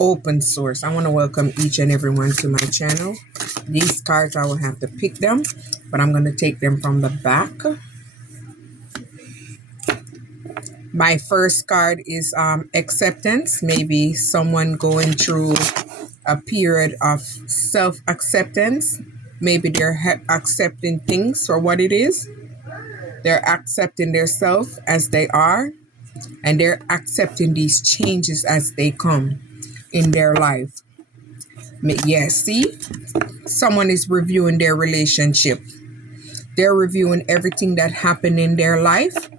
open source. I want to welcome each and everyone to my channel. These cards, I will have to pick them, but I'm going to take them from the back. My first card is acceptance. Maybe someone going through a period of self-acceptance. Maybe they're accepting things for what it is. They're accepting themselves as they are, and they're accepting these changes as they come in their life. Yes, see, someone is reviewing their relationship. They're reviewing everything that happened in their life,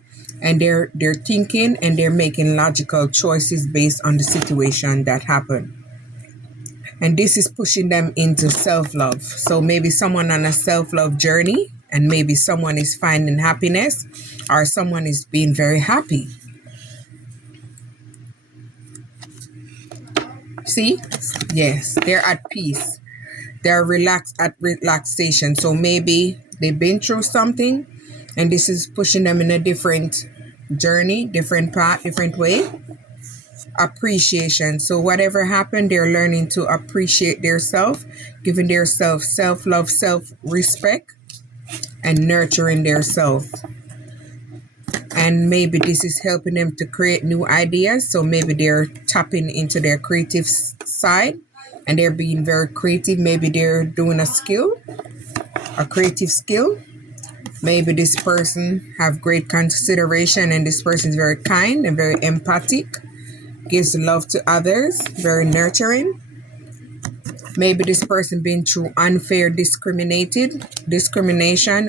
and they're thinking and they're making logical choices based on the situation that happened. And this is pushing them into self-love. So maybe someone on a self-love journey, and maybe someone is finding happiness, or someone is being very happy. See? Yes, they're at peace. They're relaxed at relaxation. So maybe they've been through something, and this is pushing them in a different journey, different path, different way. Appreciation. So whatever happened, they're learning to appreciate themselves, giving themselves self-love, self-respect, and nurturing themselves. And maybe this is helping them to create new ideas. So maybe they're tapping into their creative side, and they're being very creative. Maybe they're doing a creative skill. Maybe this person have great consideration, and this person is very kind and very empathic, gives love to others, very nurturing. Maybe this person been through unfair discrimination,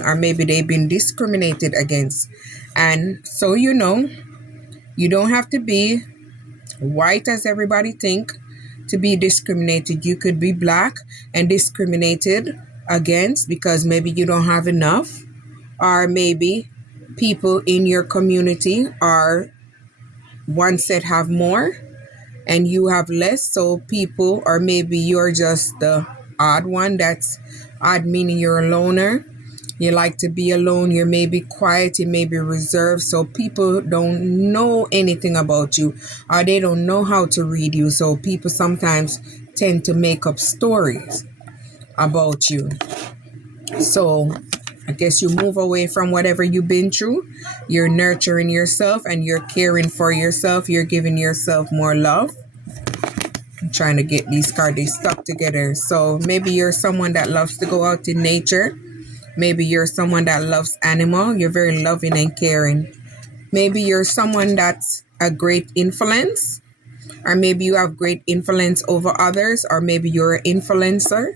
or maybe they've been discriminated against. And so, you don't have to be white as everybody think to be discriminated. You could be black and discriminated against because maybe you don't have enough, or maybe people in your community are one set have more and you have less. So people, or maybe you're just the odd one. That's odd meaning you're a loner. You like to be alone. You're maybe quiet. You may be reserved. So people don't know anything about you, or they don't know how to read you. So people sometimes tend to make up stories about you. So I guess you move away from whatever you've been through. You're nurturing yourself and you're caring for yourself. You're giving yourself more love. I'm trying to get these cards, they stuck together. So maybe you're someone that loves to go out in nature. Maybe you're someone that loves animal. You're very loving and caring. Maybe you're someone that's a great influence, or maybe you have great influence over others, or maybe you're an influencer.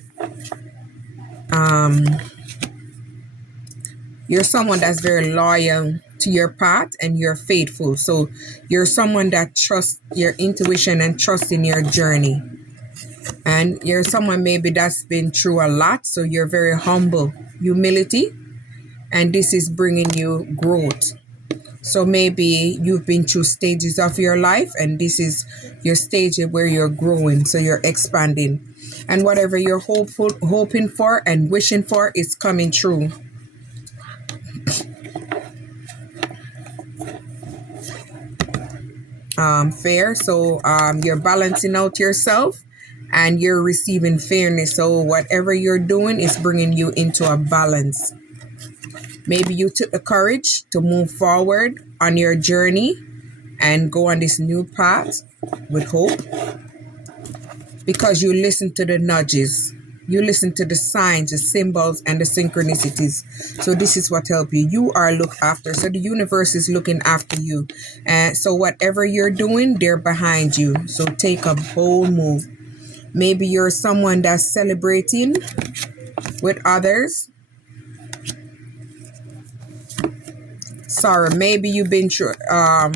You're someone that's very loyal to your path and you're faithful. So you're someone that trusts your intuition and trusts in your journey. And you're someone maybe that's been through a lot. So you're very humble, humility, and this is bringing you growth. So maybe you've been through stages of your life, and this is your stage where you're growing. So you're expanding, and whatever you're hoping for and wishing for is coming true. Fair. So you're balancing out yourself and you're receiving fairness. So whatever you're doing is bringing you into a balance. Maybe you took the courage to move forward on your journey and go on this new path with hope, because you listen to the nudges. You listen to the signs, the symbols, and the synchronicities. So this is what help you. You are looked after. So the universe is looking after you. So whatever you're doing, they're behind you. So take a bold move. Maybe you're someone that's celebrating with others. Sorry, maybe you've been through a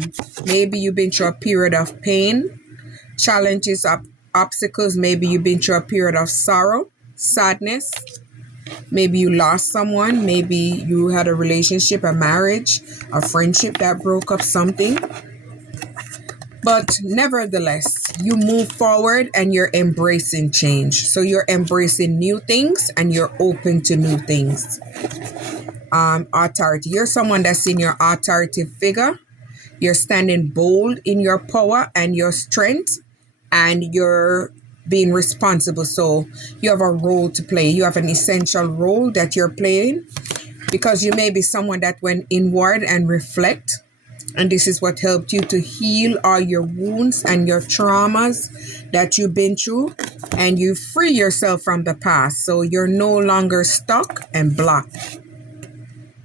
period of pain, challenges, obstacles. Maybe you've been through a period of sorrow, sadness. Maybe you lost someone. Maybe you had a relationship, a marriage, a friendship that broke up, something. But nevertheless, you move forward and you're embracing change. So you're embracing new things and you're open to new things. Authority. You're someone that's in your authoritative figure. You're standing bold in your power and your strength, and you're being responsible. So you have a role to play. You have an essential role that you're playing, because you may be someone that went inward and reflect. And this is what helped you to heal all your wounds and your traumas that you've been through, and you free yourself from the past. So you're no longer stuck and blocked.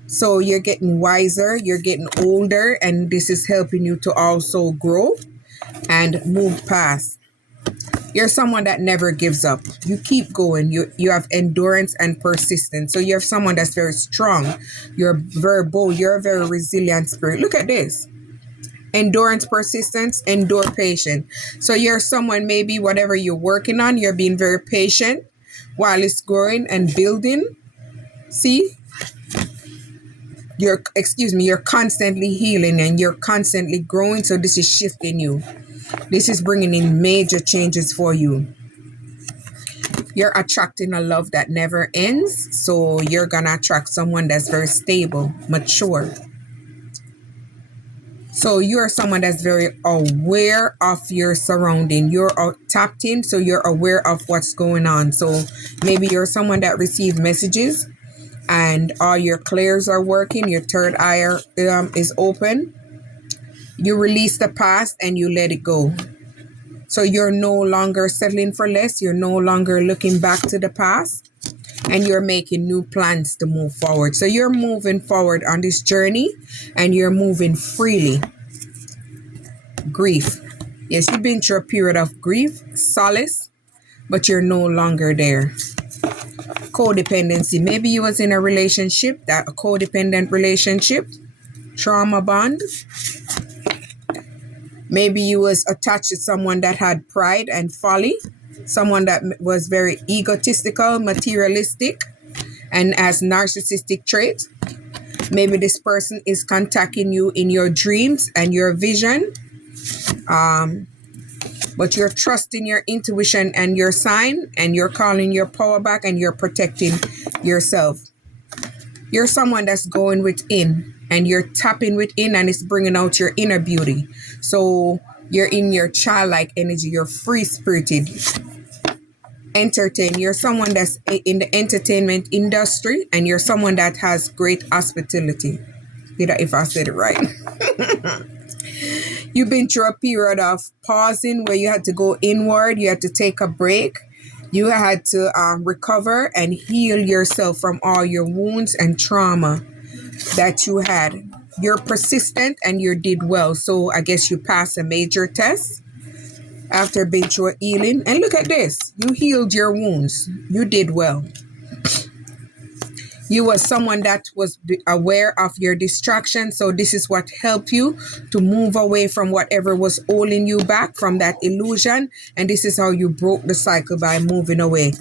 So you're getting wiser, you're getting older, and this is helping you to also grow and move past. You're someone that never gives up. You keep going. You have endurance and persistence. So you're someone that's very strong. You're very bold. You're a very resilient spirit. Look at this. Endurance, persistence, endure, patient. So you're someone, maybe whatever you're working on, you're being very patient while it's growing and building. See? You're constantly healing and you're constantly growing. So this is shifting you. This is bringing in major changes for you. You're attracting a love that never ends. So you're going to attract someone that's very stable, mature. So you're someone that's very aware of your surrounding. You're tapped in, so you're aware of what's going on. So maybe you're someone that receives messages and all your clairs are working. Your third eye is open. You release the past and you let it go. So you're no longer settling for less. You're no longer looking back to the past, and you're making new plans to move forward. So you're moving forward on this journey and you're moving freely. Grief. Yes, you've been through a period of grief, solace, but you're no longer there. Codependency. Maybe you was in a relationship, a codependent relationship, trauma bond. Maybe you was attached to someone that had pride and folly, someone that was very egotistical, materialistic, and has narcissistic traits. Maybe this person is contacting you in your dreams and your vision, but you're trusting your intuition and your sign, and you're calling your power back and you're protecting yourself. You're someone that's going within and you're tapping within, and it's bringing out your inner beauty. So you're in your childlike energy. You're free-spirited. Entertain. You're someone that's in the entertainment industry, and you're someone that has great hospitality. If I said it right. You've been through a period of pausing where you had to go inward. You had to take a break. You had to recover and heal yourself from all your wounds and trauma that you had. You're persistent and you did well. So I guess you passed a major test after being through a healing. And look at this. You healed your wounds. You did well. You were someone that was aware of your distraction. So this is what helped you to move away from whatever was holding you back from that illusion. And this is how you broke the cycle, by moving away.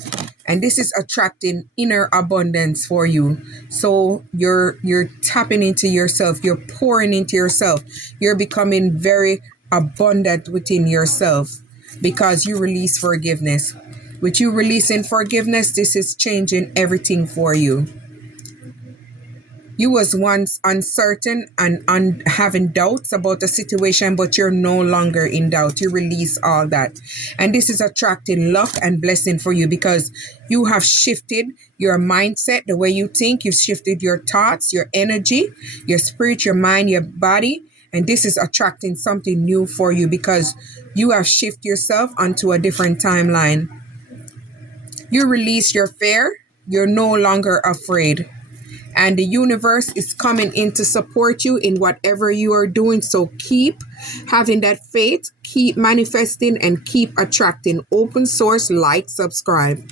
And this is attracting inner abundance for you. So you're tapping into yourself. You're pouring into yourself. You're becoming very abundant within yourself because you release forgiveness. With you releasing forgiveness, this is changing everything for you. You was once uncertain and having doubts about the situation, but you're no longer in doubt. You release all that. And this is attracting luck and blessing for you because you have shifted your mindset, the way you think. You've shifted your thoughts, your energy, your spirit, your mind, your body. And this is attracting something new for you because you have shifted yourself onto a different timeline. You release your fear. You're no longer afraid. And the universe is coming in to support you in whatever you are doing. So keep having that faith, keep manifesting, and keep attracting. Open source, like, subscribe.